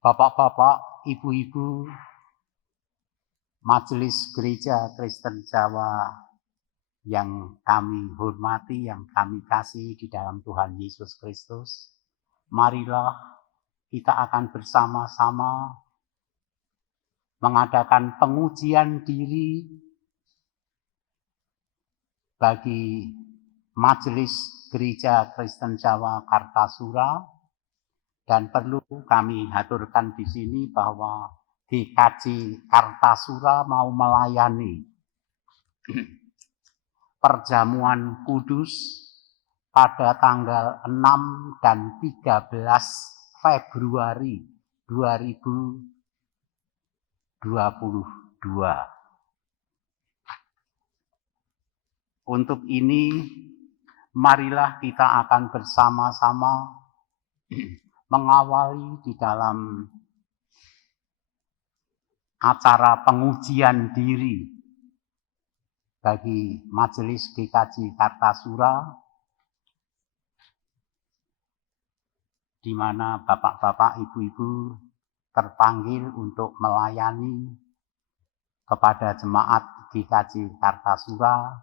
Bapak-bapak, ibu-ibu, Majelis Gereja Kristen Jawa yang kami hormati, yang kami kasih di dalam Tuhan Yesus Kristus, marilah kita akan bersama-sama mengadakan pengujian diri bagi Majelis Gereja Kristen Jawa Kartasura, dan perlu kami haturkan di sini bahwa GKJ Kartasura mau melayani perjamuan kudus pada tanggal 6 dan 13 Februari 2022. Untuk ini, marilah kita akan bersama-sama mengawali di dalam acara pengujian diri bagi Majelis GKJ Kartasura, di mana bapak-bapak, ibu-ibu terpanggil untuk melayani kepada jemaat GKJ Kartasura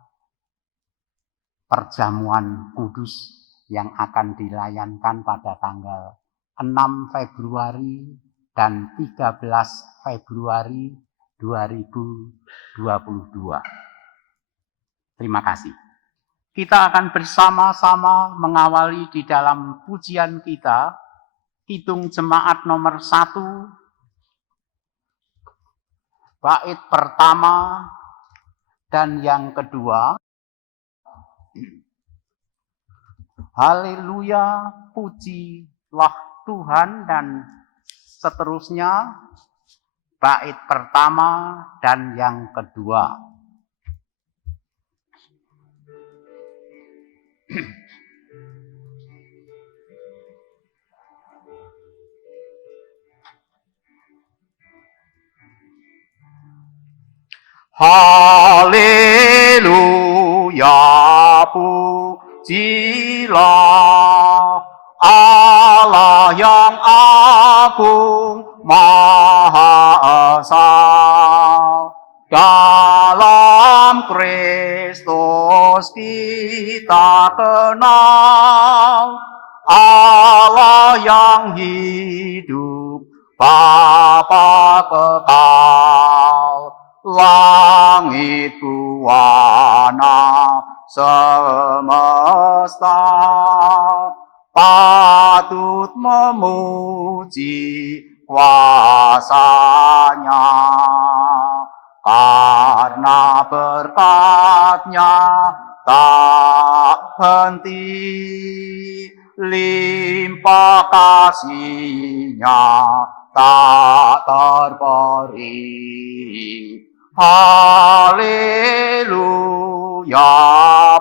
perjamuan kudus yang akan dilayankan pada tanggal 6 Februari dan 13 Februari 2022. Terima kasih. Kita akan bersama-sama mengawali di dalam pujian kita, Kidung Jemaat nomor 1, bait pertama dan yang kedua. Haleluya, pujilah Tuhan, dan seterusnya bait pertama dan yang kedua. Haleluya, pujilah Allah yang agung Maha Esa. Dalam Kristus kita kenal Allah yang hidup, Bapa kekal. Langit buana semesta patut memuji kuasanya, karena berkat-Nya tak henti, limpah kasih-Nya tak terperi. Haleluya,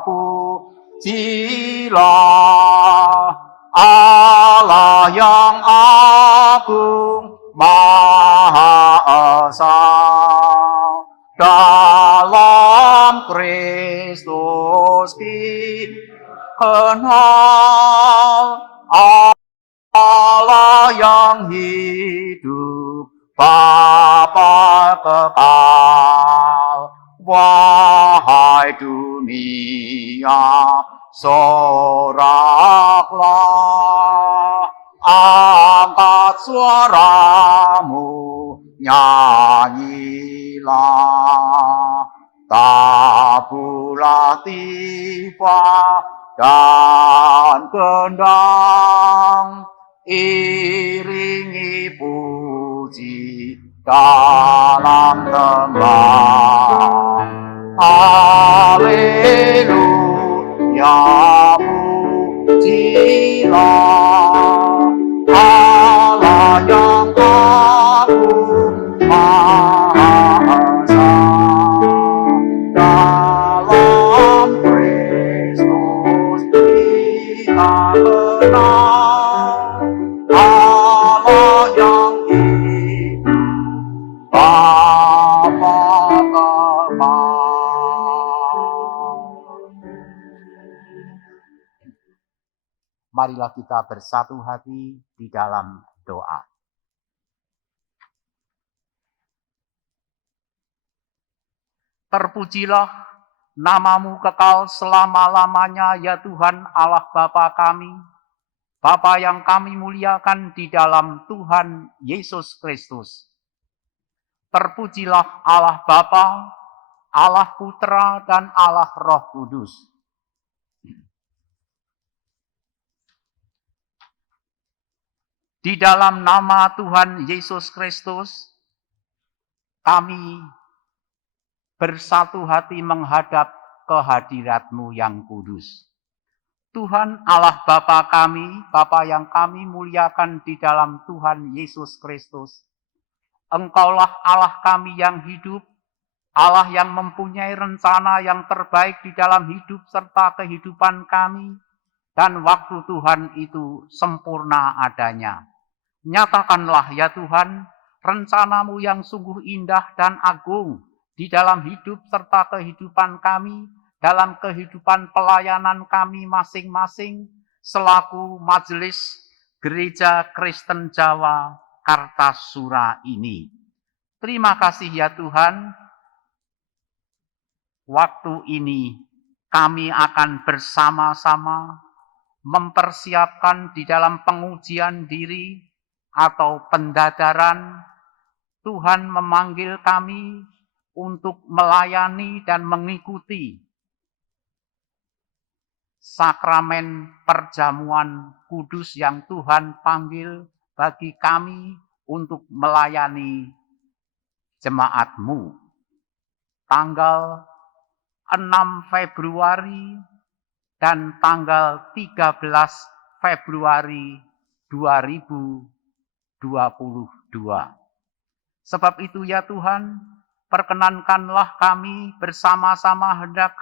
pujilah Allah yang agung Maha Esa. Dalam Kristus kenal Allah yang hidup, Bapa kekal. Wahai dunia, soraklah, angkat suaramu, nyanyilah. Tabulah tifa dan gendang, iringi puji dalam tembang. Haleluya, pujilah Allah yang agung Maha Esa. Dalam Kristus kita kenal Allah yang hidup, Bapa kekal. Marilah kita bersatu hati di dalam doa. Terpujilah nama-Mu kekal selama-lamanya ya Tuhan Allah Bapa kami, Bapa yang kami muliakan di dalam Tuhan Yesus Kristus. Terpujilah Allah Bapa, Allah Putra, dan Allah Roh Kudus. Di dalam nama Tuhan Yesus Kristus, kami bersatu hati menghadap kehadirat-Mu yang kudus. Tuhan Allah Bapa kami, Bapa yang kami muliakan di dalam Tuhan Yesus Kristus. Engkaulah Allah kami yang hidup, Allah yang mempunyai rencana yang terbaik di dalam hidup serta kehidupan kami, dan waktu Tuhan itu sempurna adanya. Nyatakanlah ya Tuhan, rencana-Mu yang sungguh indah dan agung di dalam hidup serta kehidupan kami, dalam kehidupan pelayanan kami masing-masing, selaku Majelis Gereja Kristen Jawa Kartasura ini. Terima kasih ya Tuhan, waktu ini kami akan bersama-sama mempersiapkan di dalam pengujian diri atau pendadaran. Tuhan memanggil kami untuk melayani dan mengikuti sakramen perjamuan kudus yang Tuhan panggil bagi kami untuk melayani jemaat-Mu. Tanggal 6 Februari dan tanggal 13 Februari 2022. Sebab itu ya Tuhan, perkenankanlah kami bersama-sama hendak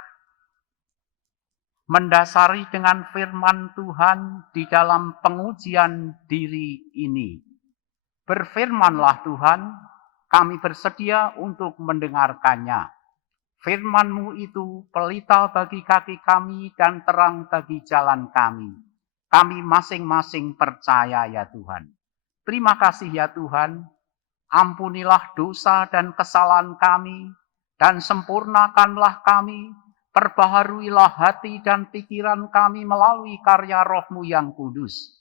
mendasari dengan firman Tuhan di dalam pengujian diri ini. Berfirmanlah Tuhan, kami bersedia untuk mendengarkannya. Firman-Mu itu pelita bagi kaki kami dan terang bagi jalan kami. Kami masing-masing percaya ya Tuhan. Terima kasih ya Tuhan, ampunilah dosa dan kesalahan kami, dan sempurnakanlah kami, perbaharuilah hati dan pikiran kami melalui karya Roh-Mu yang kudus.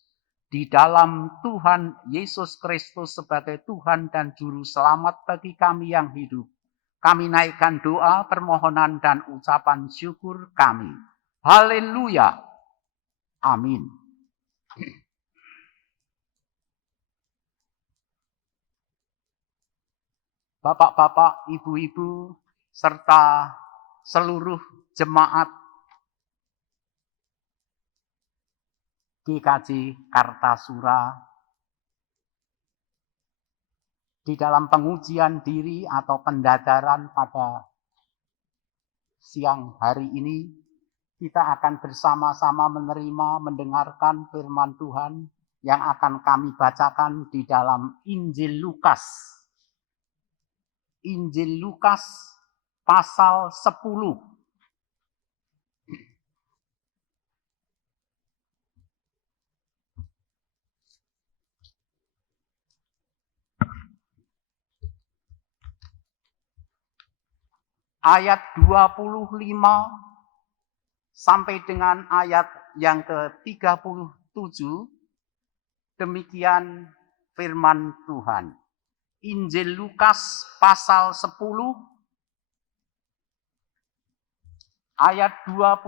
Di dalam Tuhan Yesus Kristus sebagai Tuhan dan Juru Selamat bagi kami yang hidup, kami naikkan doa, permohonan, dan ucapan syukur kami. Haleluya. Amin. Bapak-bapak, ibu-ibu, serta seluruh jemaat GKJ Kartasura, di dalam pengujian diri atau pendadaran pada siang hari ini, kita akan bersama-sama menerima, mendengarkan firman Tuhan yang akan kami bacakan di dalam Injil Lukas. Injil Lukas pasal 10. Ayat 25 sampai dengan ayat yang ke-37, demikian firman Tuhan. Injil Lukas pasal 10 ayat 25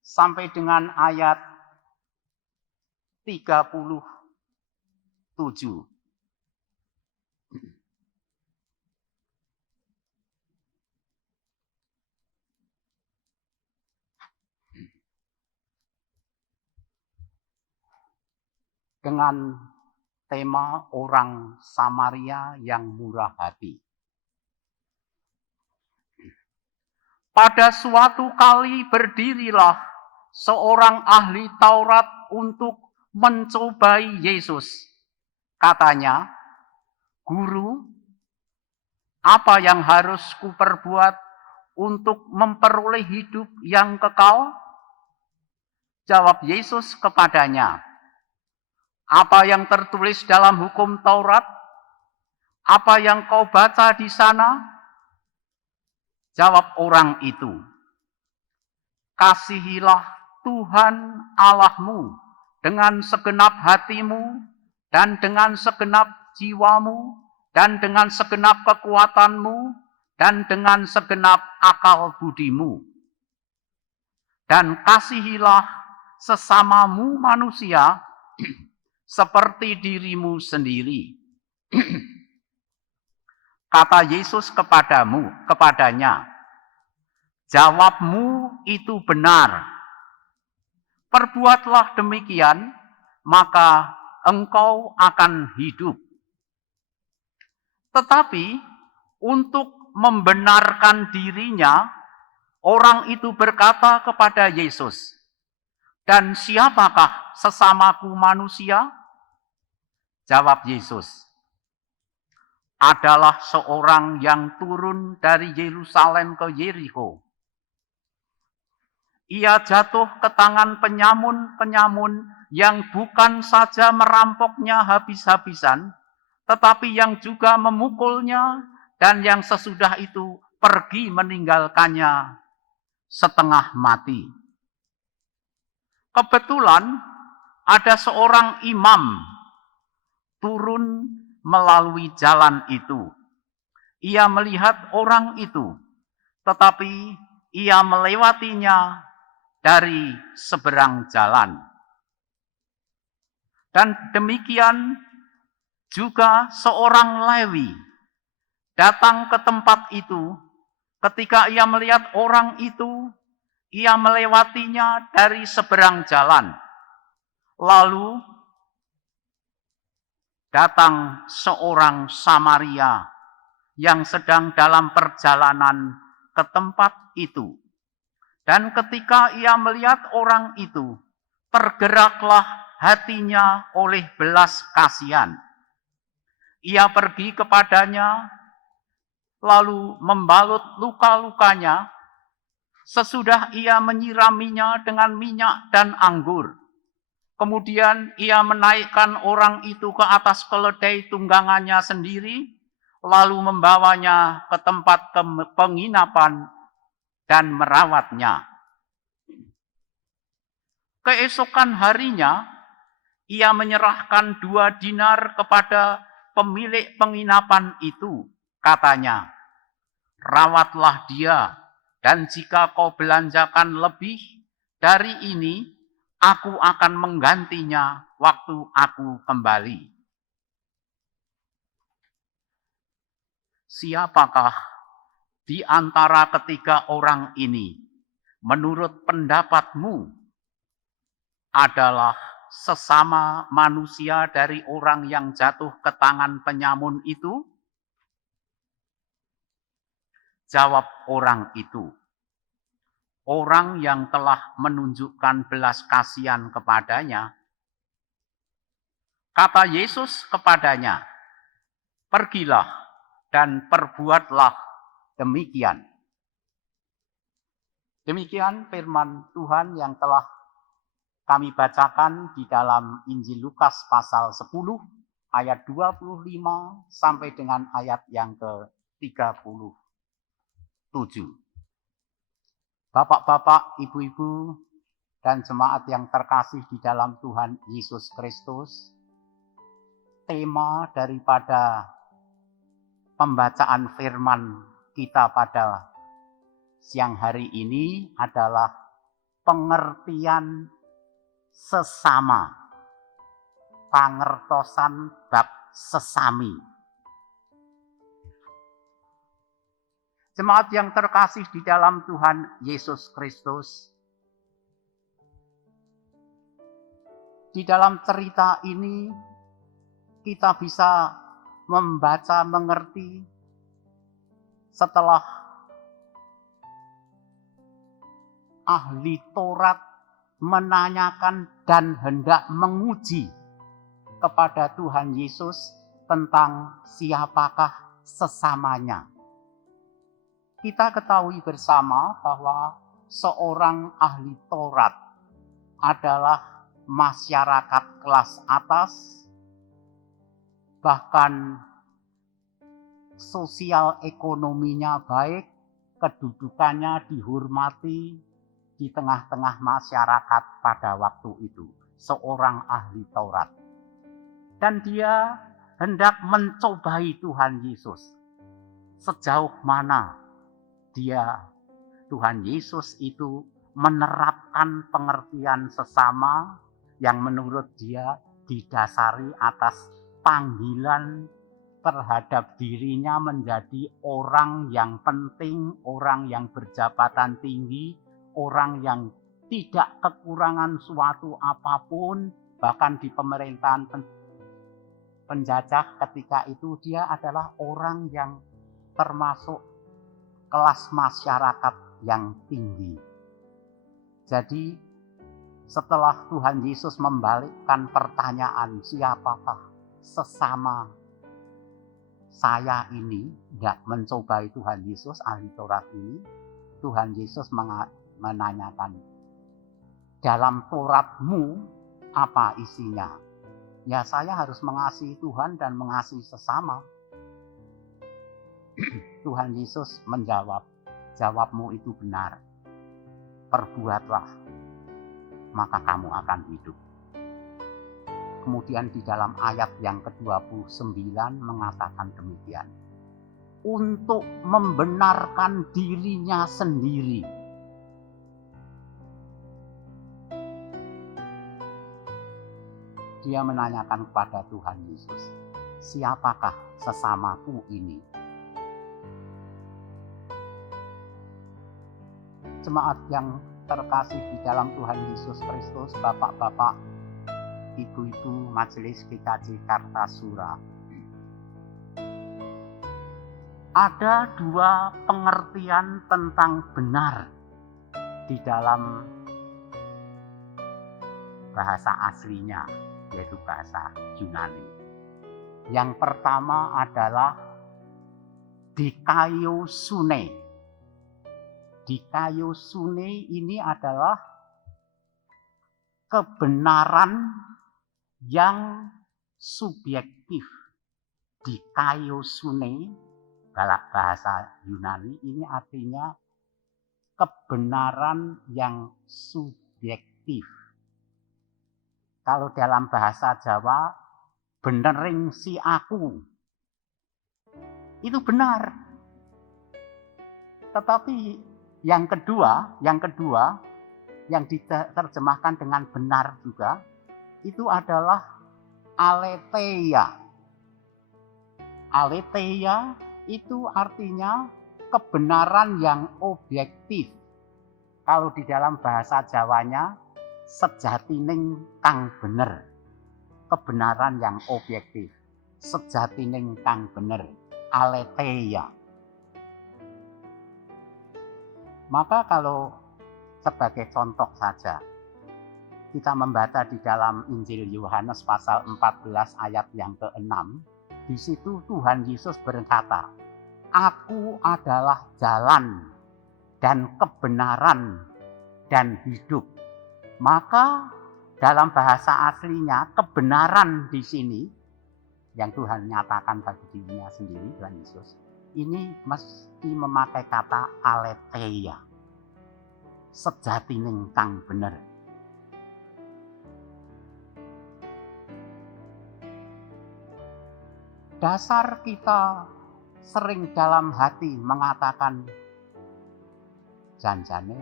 sampai dengan ayat 37. Dengan tema orang Samaria yang murah hati. Pada suatu kali berdirilah seorang ahli Taurat untuk mencobai Yesus. Katanya, "Guru, apa yang harus kuperbuat untuk memperoleh hidup yang kekal?" Jawab Yesus kepadanya, "Apa yang tertulis dalam hukum Taurat? Apa yang kau baca di sana?" Jawab orang itu, kasihilah Tuhan Allahmu dengan segenap hatimu dan dengan segenap jiwamu dan dengan segenap kekuatanmu dan dengan segenap akal budimu. Dan kasihilah sesamamu manusia seperti dirimu sendiri. Kata Yesus kepadanya, jawabmu itu benar. Perbuatlah demikian, maka engkau akan hidup. Tetapi untuk membenarkan dirinya, orang itu berkata kepada Yesus, dan siapakah sesamaku manusia? Jawab Yesus, adalah seorang yang turun dari Yerusalem ke Yerikho. Ia jatuh ke tangan penyamun-penyamun yang bukan saja merampoknya habis-habisan, tetapi yang juga memukulnya dan yang sesudah itu pergi meninggalkannya setengah mati. Kebetulan ada seorang imam turun melalui jalan itu. Ia melihat orang itu, tetapi ia melewatinya dari seberang jalan. Dan demikian juga seorang Lewi datang ke tempat itu. Ketika ia melihat orang itu, ia melewatinya dari seberang jalan. Lalu datang seorang Samaria yang sedang dalam perjalanan ke tempat itu. Dan ketika ia melihat orang itu, tergeraklah hatinya oleh belas kasihan. Ia pergi kepadanya, lalu membalut luka-lukanya. Sesudah ia menyiraminya dengan minyak dan anggur. Kemudian ia menaikkan orang itu ke atas keledai tunggangannya sendiri, lalu membawanya ke tempat penginapan dan merawatnya. Keesokan harinya, ia menyerahkan 2 dinar kepada pemilik penginapan itu. Katanya, rawatlah dia, dan jika kau belanjakan lebih dari ini, aku akan menggantinya waktu aku kembali. Siapakah di antara ketiga orang ini, menurut pendapatmu, adalah sesama manusia dari orang yang jatuh ke tangan penyamun itu? Jawab orang itu, orang yang telah menunjukkan belas kasihan kepadanya. Kata Yesus kepadanya, pergilah dan perbuatlah demikian. Demikian firman Tuhan yang telah kami bacakan di dalam Injil Lukas pasal 10 ayat 25 sampai dengan ayat yang ke-37. Bapak-bapak, ibu-ibu, dan jemaat yang terkasih di dalam Tuhan Yesus Kristus, tema daripada pembacaan firman kita pada siang hari ini adalah pengertian sesama, pangertosan bab sesami. Jemaat yang terkasih di dalam Tuhan Yesus Kristus, di dalam cerita ini kita bisa membaca, mengerti setelah ahli Taurat menanyakan dan hendak menguji kepada Tuhan Yesus tentang siapakah sesamanya. Kita ketahui bersama bahwa seorang ahli Taurat adalah masyarakat kelas atas, bahkan sosial ekonominya baik, kedudukannya dihormati di tengah-tengah masyarakat pada waktu itu, seorang ahli Taurat. Dan dia hendak mencobai Tuhan Yesus. Sejauh mana Tuhan Yesus itu menerapkan pengertian sesama yang menurut dia didasari atas panggilan terhadap dirinya menjadi orang yang penting, orang yang berjabatan tinggi, orang yang tidak kekurangan suatu apapun, bahkan di pemerintahan penjajah ketika itu dia adalah orang yang termasuk kelas masyarakat yang tinggi. Jadi setelah Tuhan Yesus membalikkan pertanyaan, siapakah sesama saya ini, tidak mencobai Tuhan Yesus, ahli Taurat ini, Tuhan Yesus menanyakan, dalam Tauratmu apa isinya? Ya, saya harus mengasihi Tuhan dan mengasihi sesama. Tuhan Yesus menjawab, jawabmu itu benar. Perbuatlah, maka kamu akan hidup. Kemudian di dalam ayat yang ke-29 mengatakan demikian. Untuk membenarkan dirinya sendiri. Dia menanyakan kepada Tuhan Yesus, siapakah sesamaku ini? Jemaat yang terkasih di dalam Tuhan Yesus Kristus, bapak-bapak, ibu-ibu Majelis GKJ Kartasura. Ada dua pengertian tentang benar di dalam bahasa aslinya, yaitu bahasa Yunani. Yang pertama adalah dikaiosune. Dikaiosune ini adalah kebenaran yang subjektif. Dikaiosune, bahasa Yunani ini artinya kebenaran yang subjektif. Kalau dalam bahasa Jawa, benering si aku. Itu benar. Tetapi yang kedua yang diterjemahkan dengan benar juga, itu adalah aletheia. Aletheia itu artinya kebenaran yang objektif. Kalau di dalam bahasa Jawanya, sejatining kang bener. Kebenaran yang objektif. Sejatining kang bener. Aletheia. Maka kalau sebagai contoh saja, kita membaca di dalam Injil Yohanes pasal 14 ayat yang ke-6, di situ Tuhan Yesus berkata, Aku adalah jalan dan kebenaran dan hidup. Maka dalam bahasa aslinya, kebenaran di sini, yang Tuhan nyatakan bagi dirinya sendiri, Tuhan Yesus, ini mesti memakai kata aletheia. Sejatining kang bener. Dasar kita sering dalam hati mengatakan, janjane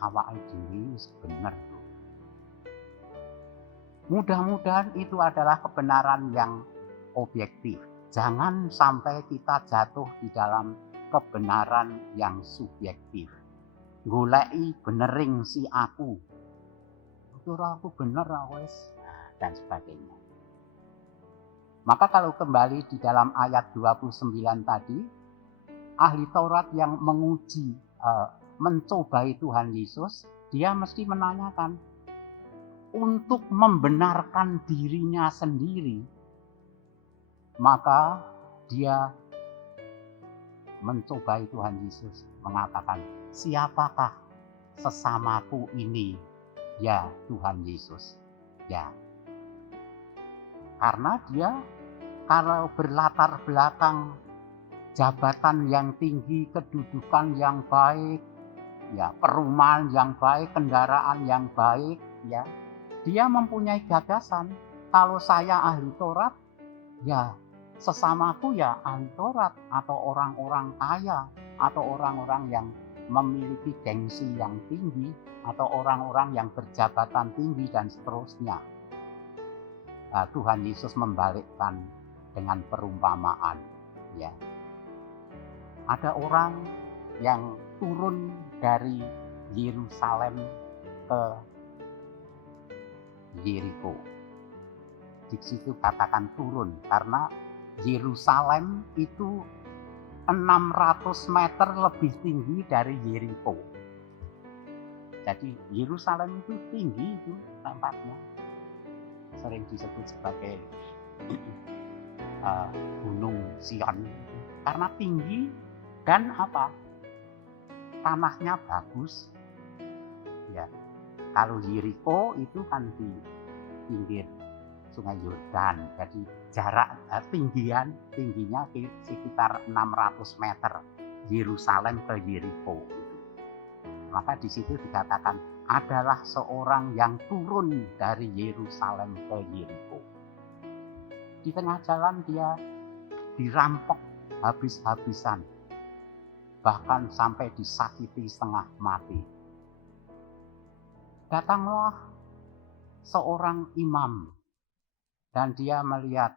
awake dhewe wis bener. Mudah-mudahan itu adalah kebenaran yang objektif. Jangan sampai kita jatuh di dalam kebenaran yang subjektif. Goleki benering si aku. Ora aku bener wis, dan sebagainya. Maka kalau kembali di dalam ayat 29 tadi, ahli Taurat yang menguji, mencobai Tuhan Yesus, dia mesti menanyakan untuk membenarkan dirinya sendiri. Maka dia mencobai Tuhan Yesus, mengatakan, siapakah sesamaku ini, ya Tuhan Yesus? Ya, karena dia kalau berlatar belakang jabatan yang tinggi, kedudukan yang baik, ya, perumahan yang baik, kendaraan yang baik, ya. Dia mempunyai gagasan, kalau saya ahli Taurat, ya sesamaku ya ahli Taurat, atau orang-orang kaya, atau orang-orang yang memiliki gengsi yang tinggi, atau orang-orang yang berjabatan tinggi, dan seterusnya. Nah, Tuhan Yesus membalikkan dengan perumpamaan, ya. Ada orang yang turun dari Yerusalem ke Yeriko. Di situ katakan turun, karena Yerusalem itu 600 meter lebih tinggi dari Yeriko. Jadi Yerusalem itu tinggi, itu tempatnya. Sering disebut sebagai Gunung Sion, karena tinggi dan apa? Tanahnya bagus. Ya. Kalau Yeriko itu kan di pinggir Sungai Yordan, jadi jarak tingginya sekitar 600 meter Yerusalem ke Yeriko. Maka di situ dikatakan adalah seorang yang turun dari Yerusalem ke Yeriko. Di tengah jalan dia dirampok habis-habisan, bahkan sampai disakiti setengah mati. Datanglah seorang imam, dan dia melihat,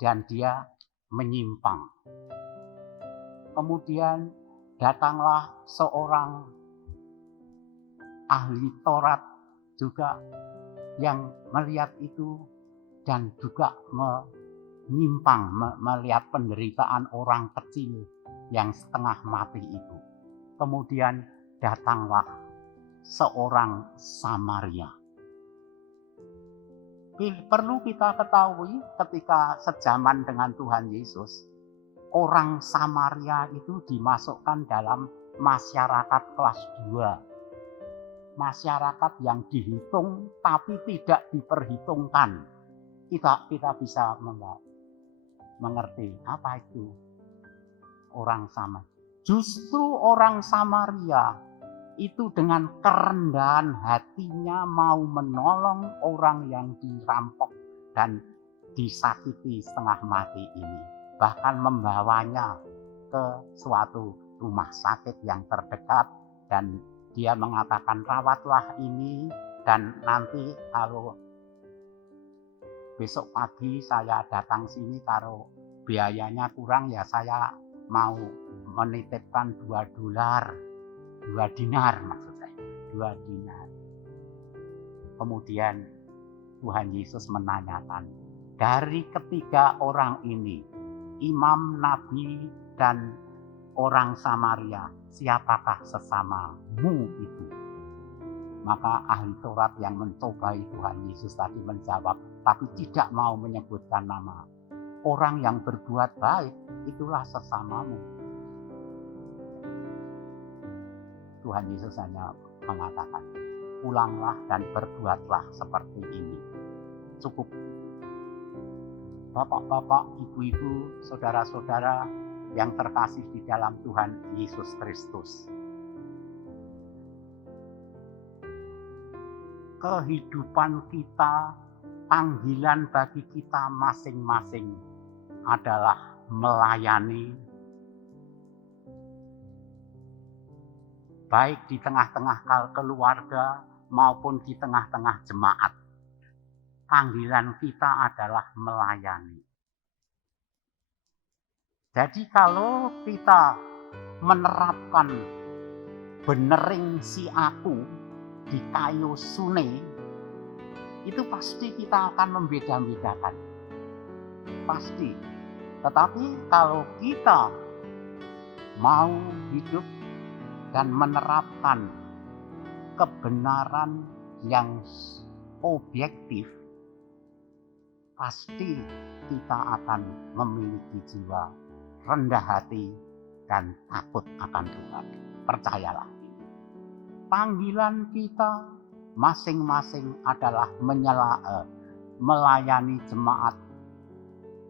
dan dia menyimpang. Kemudian datanglah seorang ahli Taurat juga yang melihat itu, dan juga menyimpang, melihat penderitaan orang kecil yang setengah mati itu. Kemudian datanglah seorang Samaria. Perlu kita ketahui, ketika sejaman dengan Tuhan Yesus, orang Samaria itu dimasukkan dalam masyarakat kelas 2. Masyarakat yang dihitung tapi tidak diperhitungkan. Kita bisa mengerti apa itu orang Samaria. Justru orang Samaria itu dengan kerendahan hatinya mau menolong orang yang dirampok dan disakiti setengah mati ini. Bahkan membawanya ke suatu rumah sakit yang terdekat, dan dia mengatakan, rawatlah ini, dan nanti kalau besok pagi saya datang sini, kalau biayanya kurang ya saya mau menitipkan $2 dinar maksud saya, 2 dinar. Kemudian Tuhan Yesus menanyakan, dari ketiga orang ini, imam, nabi, dan orang Samaria, siapakah sesamamu itu? Maka ahli Taurat yang mencobai Tuhan Yesus tadi menjawab, tapi tidak mau menyebutkan nama. Orang yang berbuat baik, itulah sesamamu. Tuhan Yesus hanya mengatakan, pulanglah dan berbuatlah seperti ini. Cukup. Bapak-bapak, ibu-ibu, saudara-saudara yang terkasih di dalam Tuhan Yesus Kristus. Kehidupan kita, panggilan bagi kita masing-masing adalah melayani, baik di tengah-tengah keluarga maupun di tengah-tengah jemaat. Panggilan kita adalah melayani. Jadi kalau kita menerapkan benering si aku di kayu sune, itu pasti kita akan membeda-bedakan. Pasti. Tetapi kalau kita mau hidup dan menerapkan kebenaran yang objektif, pasti kita akan memiliki jiwa rendah hati dan takut akan Tuhan. Percayalah. Panggilan kita masing-masing adalah melayani jemaat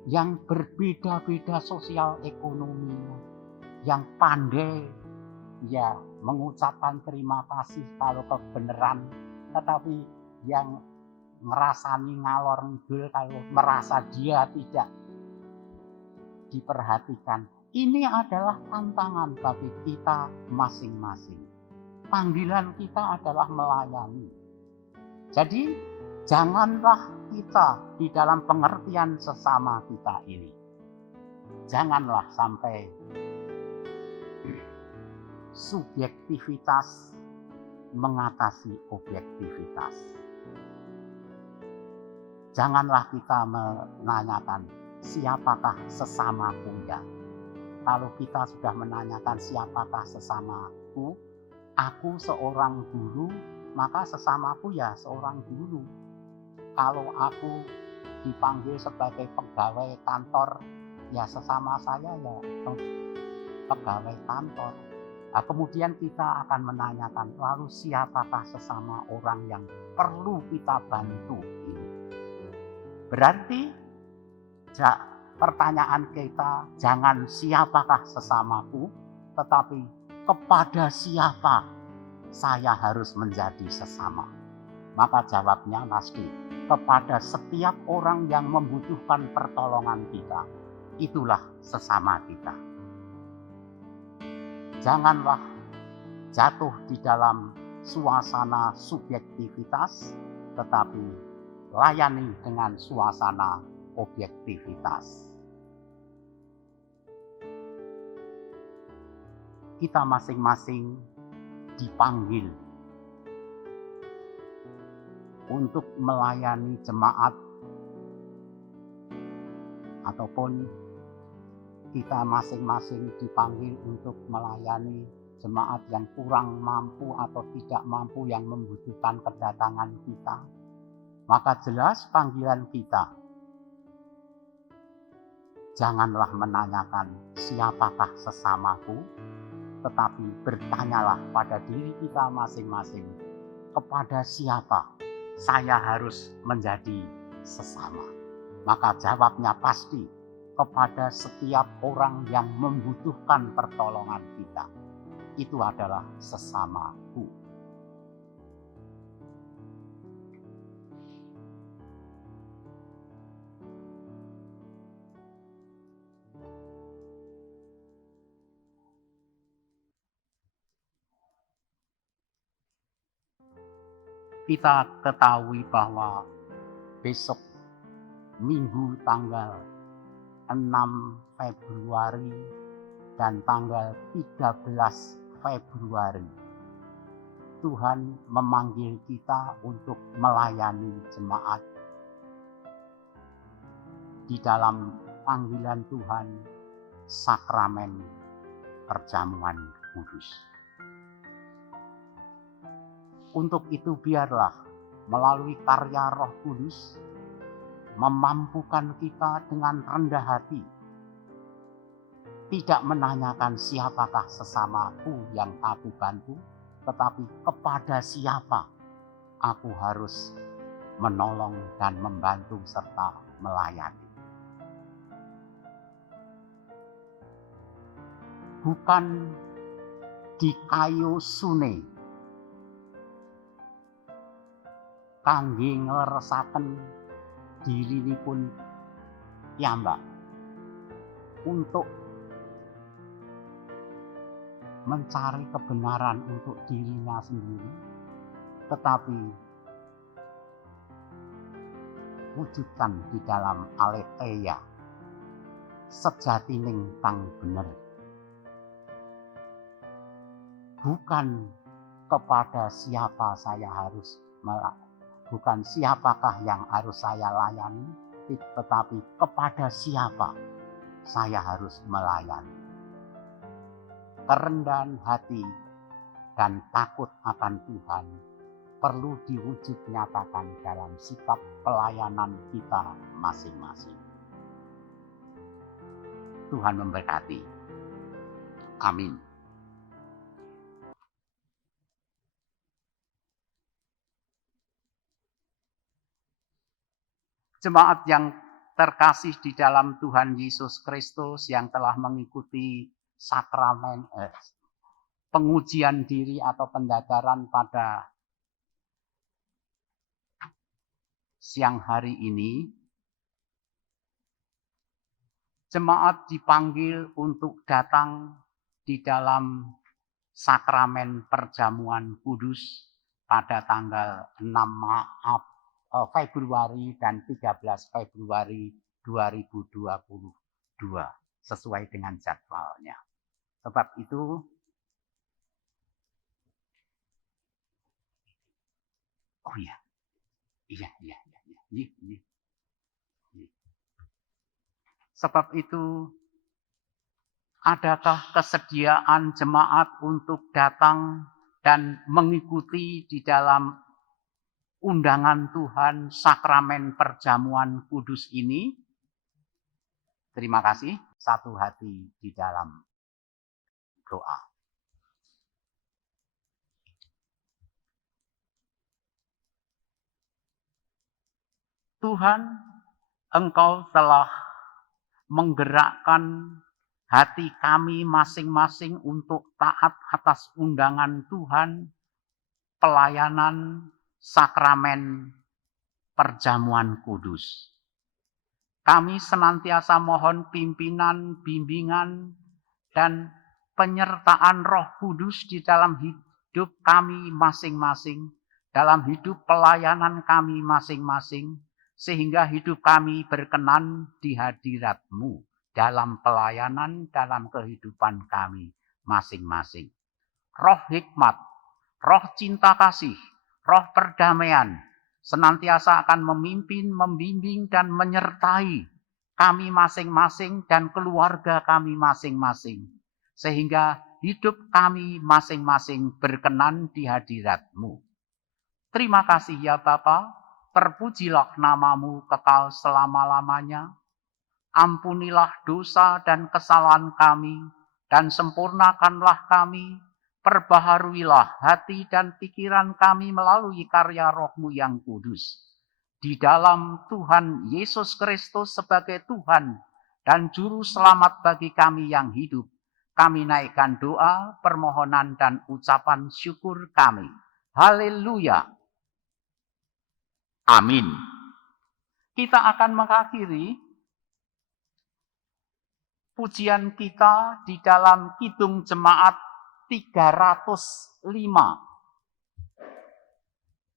yang berbeda-beda sosial ekonominya, yang pandai ya mengucapkan terima kasih kalau kebenaran, tetapi yang ngerasani ngalor ngidul kalau merasa dia tidak diperhatikan. Ini adalah tantangan bagi kita masing-masing. Panggilan kita adalah melayani. Jadi janganlah kita di dalam pengertian sesama kita ini, janganlah sampai subjektivitas mengatasi objektivitas. Janganlah kita menanyakan siapakah sesamaku ya. Kalau kita sudah menanyakan siapakah sesamaku, aku seorang guru, maka sesamaku ya seorang guru. Kalau aku dipanggil sebagai pegawai kantor, ya sesama saya ya pegawai kantor. Nah, kemudian kita akan menanyakan, lalu siapakah sesama orang yang perlu kita bantu ini? Berarti pertanyaan kita jangan siapakah sesamaku, tetapi kepada siapa saya harus menjadi sesama. Maka jawabnya pasti kepada setiap orang yang membutuhkan pertolongan kita. Itulah sesama kita. Janganlah jatuh di dalam suasana subjektivitas, tetapi layani dengan suasana objektivitas. Kita masing-masing dipanggil untuk melayani jemaat, ataupun kita masing-masing dipanggil untuk melayani jemaat yang kurang mampu atau tidak mampu yang membutuhkan kedatangan kita. Maka jelas panggilan kita. Janganlah menanyakan siapakah sesamaku, tetapi bertanyalah pada diri kita masing-masing, kepada siapa saya harus menjadi sesama. Maka jawabnya pasti kepada setiap orang yang membutuhkan pertolongan kita. Itu adalah sesamaku. Kita ketahui bahwa besok Minggu tanggal 6 Februari dan tanggal 13 Februari Tuhan memanggil kita untuk melayani jemaat. Di dalam panggilan Tuhan, sakramen perjamuan kudus. Untuk itu biarlah melalui karya Roh Kudus memampukan kita dengan rendah hati, tidak menanyakan siapakah sesamaku yang aku bantu, tetapi kepada siapa aku harus menolong dan membantu serta melayani. Bukan di kayu sune kangge ngleresaken dirinipun piyambak untuk mencari kebenaran untuk dirinya sendiri, tetapi wujudkan di dalam aletheia sejatining kang bener. Bukan kepada siapa saya harus bukan siapakah yang harus saya layani, tetapi kepada siapa saya harus melayani. Kerendahan hati dan takut akan Tuhan perlu diwujud nyatakan dalam sikap pelayanan kita masing-masing. Tuhan memberkati. Amin. Jemaat yang terkasih di dalam Tuhan Yesus Kristus yang telah mengikuti sakramen pengujian diri atau pendadaran pada siang hari ini, jemaat dipanggil untuk datang di dalam sakramen perjamuan kudus pada tanggal 6 Februari dan 13 Februari 2022 sesuai dengan jadwalnya. Sebab itu Sebab itu adakah kesediaan jemaat untuk datang dan mengikuti di dalam undangan Tuhan sakramen perjamuan kudus ini? Terima kasih. Satu hati di dalam doa. Tuhan, Engkau telah menggerakkan hati kami masing-masing untuk taat atas undangan Tuhan, pelayanan sakramen perjamuan kudus. Kami senantiasa mohon pimpinan, bimbingan, dan penyertaan Roh Kudus di dalam hidup kami masing-masing, dalam hidup pelayanan kami masing-masing, sehingga hidup kami berkenan di hadirat-Mu dalam pelayanan, dalam kehidupan kami masing-masing. Roh hikmat, roh cinta kasih, roh perdamaian, senantiasa akan memimpin, membimbing, dan menyertai kami masing-masing dan keluarga kami masing-masing. Sehingga hidup kami masing-masing berkenan di hadirat-Mu. Terima kasih ya Bapa, terpujilah nama-Mu kekal selama-lamanya. Ampunilah dosa dan kesalahan kami, dan sempurnakanlah kami. Perbaharuilah hati dan pikiran kami melalui karya Roh-Mu yang kudus. Di dalam Tuhan Yesus Kristus sebagai Tuhan dan Juru Selamat bagi kami yang hidup, kami naikkan doa, permohonan, dan ucapan syukur kami. Haleluya. Amin. Kita akan mengakhiri pujian kita di dalam Kidung Jemaat 305.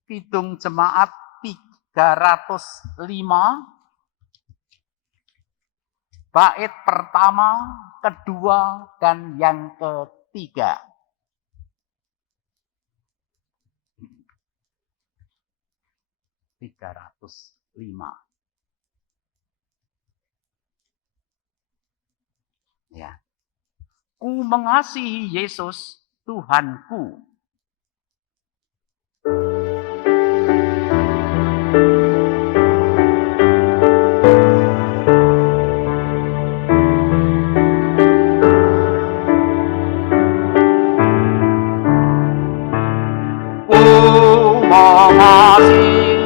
Kidung Jemaat 305. Bait pertama, kedua, dan yang ketiga. Ya. Ku mengasihi Yesus, Tuhanku. Ku mengasihi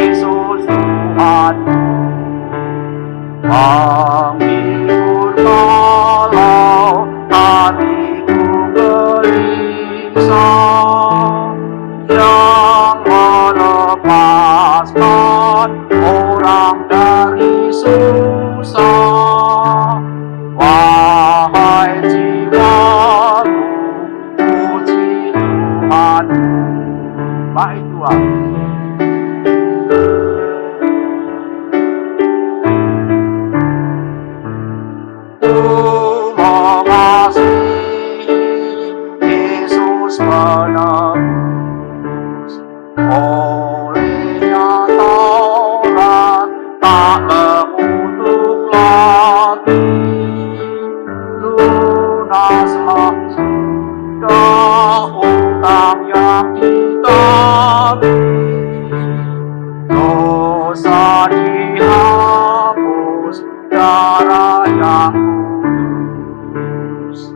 Yesus, Tuhanku. Menghibur kalau hatiku gelisah, yang melepaskan orang dari susah. Wahai jiwaku, puji Tuhanmu. Baik Tuhan. Menebus, olehnya Taurat tak mengutuk lagi, lunaslah sudah utang yang ditagih, dosa dihapus darah yang kudus.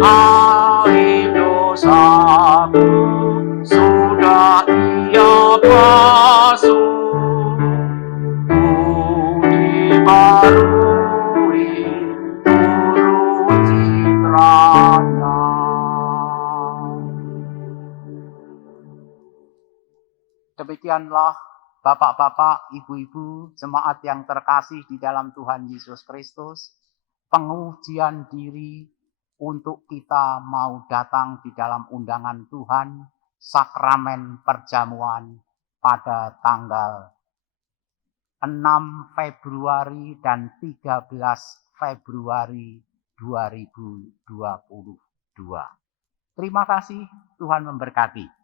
Hai dosaku sudah Ia basuh, budi barui turut citranya. Demikianlah Bapak-bapak, ibu-ibu, jemaat yang terkasih di dalam Tuhan Yesus Kristus, pengujian diri untuk kita mau datang di dalam undangan Tuhan, sakramen perjamuan pada tanggal 6 Februari dan 13 Februari 2022. Terima kasih, Tuhan memberkati.